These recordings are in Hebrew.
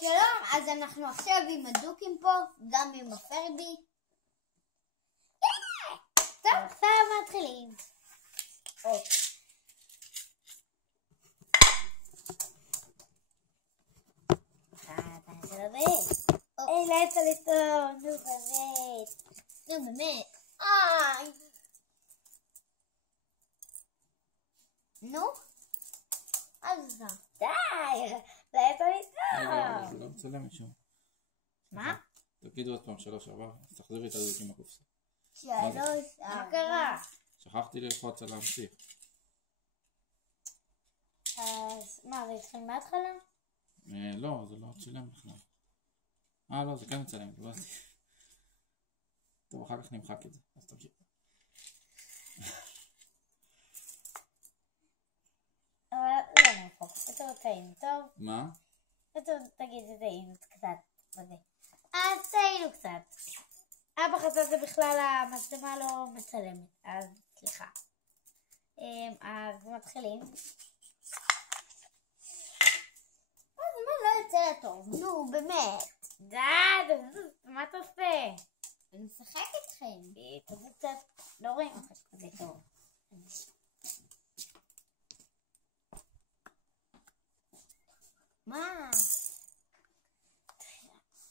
שלום, אז אנחנו עכשיו עם הדוקים פה, גם עם הפרבי. טוב, עכשיו מתחילים. אלה את הלסטון, נו באמת. נו באמת. נו? אז זה. די, זה את הלסטון. זה לא מצלם משום. מה? תגידו עוד פעם 3-4, אז תחזירי את הדוקים בקופסה. 3, מה קרה? שכחתי ללחוץ על להמשיך. אז מה, זה התחיל מההתחלה? לא, זה לא צילם בכלל. לא, זה כן מצלם, דיברתי. טוב, אחר כך נמחק את זה, אז תמשיך. אבל לא נמחוק, יותר טעים, טוב? מה? יותר תגיד את טעים קצת, בזה. אז טעינו קצת. אבא חצה זה בכלל המצלמה לא מצלמת, אז סליחה. אז מתחילים. אז מה לא יוצא טוב? נו, באמת. די, מה אתה עושה? אני משחק איתכם. תבוא קצת, לא רואים אותך כזה טוב. מה?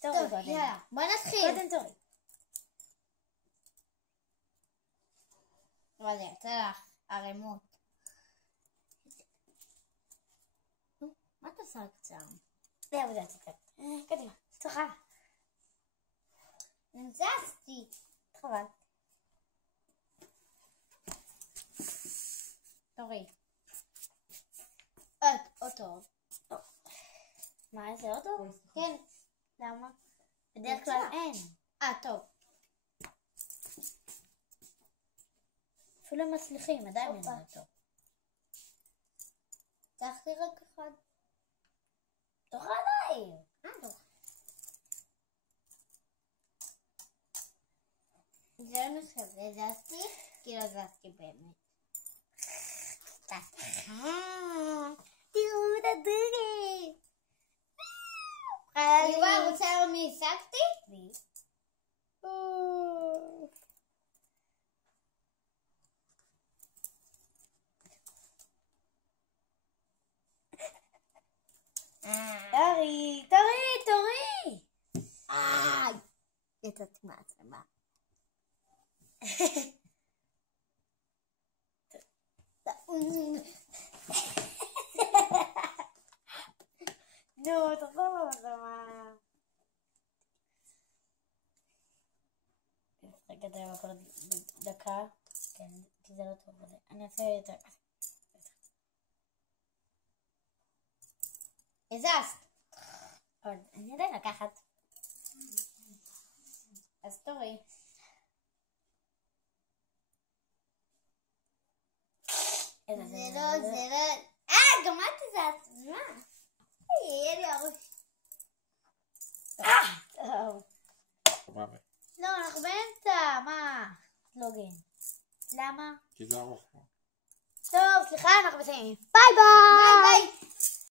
תורי טוב, קודם. יאללה, בוא נתחיל. קודם תורי. אבל זה יוצא לך ערימות. מה אתה עושה קצר? זה עבודת קצת. קדימה, צוחה. נזזתי. חבל. תורי. אוטו. מה, איזה אוטו? כן. למה? בדרך כלל אין. טוב. אפילו הם מצליחים, עדיין אין הופה. אוטו. לקחתי רק אחד. תוכל עליי. טוב. זה לא נחשב, זזתי, כי לא זזתי באמת. תראו את הדורי. יובל, רוצה לראות מי השגתי? לי. תורי. יצאתי מהצלמה. נו, תחזור למצלמה. רגע, די בכל דקה. כן, כי זה לא טוב. אני אעשה יותר כזה. הזזת. עוד, אני יודע לקחת. אז תורי. זה לא. גם את הזזת. אז מה? יהיה לי הראש. טוב. וואי. לא, אנחנו באמצע, מה? לוגין. למה? כי זה ארוך פה. טוב, סליחה, אנחנו מסיימים. ביי ביי! ביי.